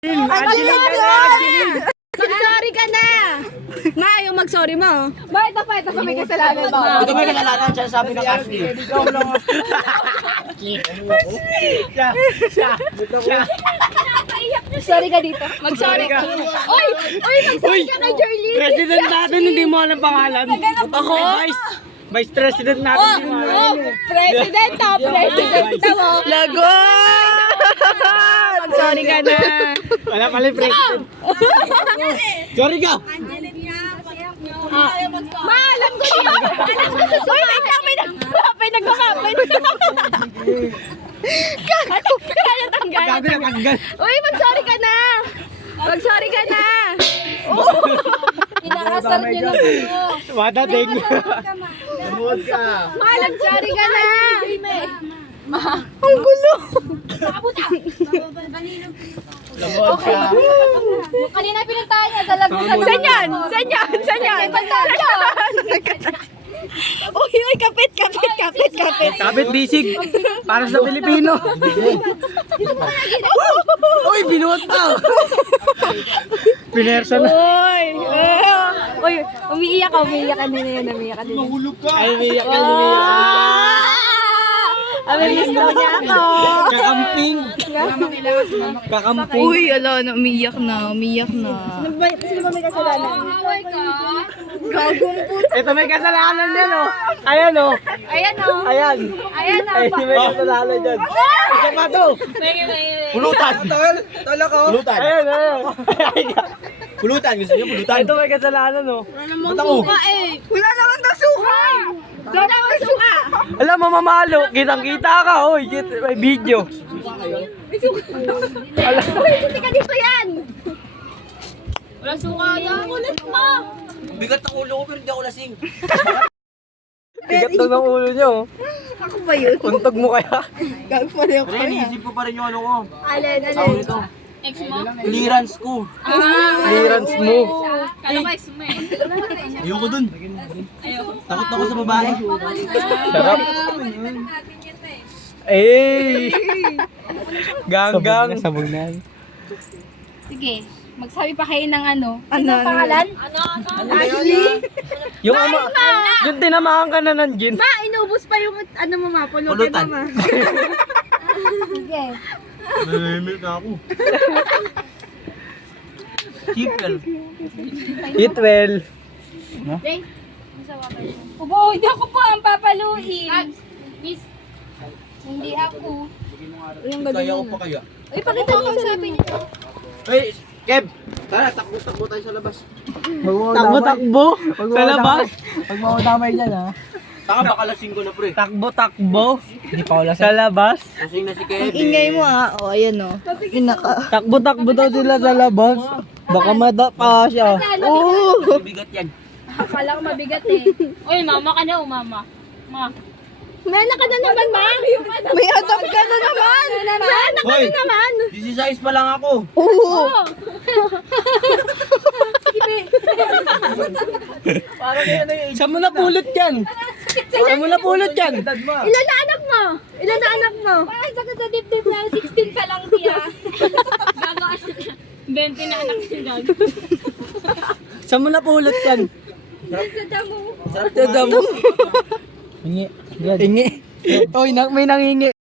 Mag-sorry ka na! Ma, ayaw mag-sorry mo. Ba, ito pa may kasalanan mo. Ito may kasalanan siya, sabi ng Ashley. Sorry ka dito. Mag-sorry ka. Oy, mag-sorry ka kay Jerlyn. President natin, hindi mo alam pangalan. Ako? Vice President natin, hindi mo alam. President mo. Lagot! Mag-sorry ka na. Wala pala yung president. Sorry ka! Ma, alam ko niya. Uy, wait lang, may nagkakapit. Kaya tanggal. Gago na tanggal. Uy, mag-sorry ka na. Mag-sorry ka na. Inaasar niyo na ano. Madating. Lumuhod ka. Ma, mag-sorry ka na. Ang gulo! Lumuhod ka. Kanina pinuntahan niya sa lagusan. Saan yan? Saan yan? Uy, kapit! Kapit bisig. Para sa Pilipino. Uy, binuot pa. Pinersa na. Uy, umiiyak ka din na yun. Mahulog ka. Ay, umiyak ka. Miss mo niya ako. Kakamping. Kakamping. Uy, ala na, umiyak na. Sino ba may kasalanan? Away ka. Ito may kasalanan yan, oh. Ayan, oh. Ayan o. Ayan. Ayan o. Ay, may kasalanan dyan. Isa pa to. Pulutan. Tol ako. Pulutan. Ayan, ayan. Pulutan. Gusto niyo pulutan? Ito may kasalanan, oh. Ba't ako? Wala naman na suka! Wala naman suka. Alam, mamamalo. Kitang-kita ka, oy. May video. Uy, buti ka dito yan. Wala suka yan. Ulit mo. Bigat ng ulo ko pero hindi ako lasing. Bigat daw ng ulo niyo. Ako ba yun? Untog mo kaya? Gagpala ako Pero iniisip ko pa rin yung ano ko. Alin. Tawag ito. Ex mo? Clearance ko. Clearance mo. Kala ko ex mo eh. Ayoko dun. Takot ako sa babae. Sarap. Eh. Ganggang. Sabog na. Sige, magsabi pa kayo ng ano. Ano? Pangalan? Ashley? Yung ama, yung tinamaan ka na ng gin. Ma, inubos pa yung ano mo ma, Pulutan. Sige. Nahimil na ako. Chipel. Eat well. Day, Ubo, hindi ako po ang papaluin. Miss, hindi ako. Kaya ko pa kaya. Uy, pakita niyo yung sabi niyo. Hey, Kev! Tara, takbo tayo sa labas. Takbo? Sa labas? Pag maudamay dyan ha. Taka baka lasing ko na pre. Takbo? Hindi pa wala Sa labas? Lasing na si Kev. Ingay mo o ayan o. Takbo daw sila sa labas. Baka madapa siya. Oo! Bigat yan. Akala ko mabigat eh. Uy, mama ka na, mama. Ma. Mena ka na naman, ma. May adopt ka na naman! Mena ka Hoy! na naman. 16 pa lang ako. Oo! Saan mo napulot yan? Saan mo napulot yan? Ilan na anak mo? Ilan na anak mo? Ay, sakit sa dibdib na. 16 pa lang siya. Gago. 20 na anak siya, gago. Saan mo napulot yan? Sa damo. Sa damo. Hingi. Oy, may nangingi.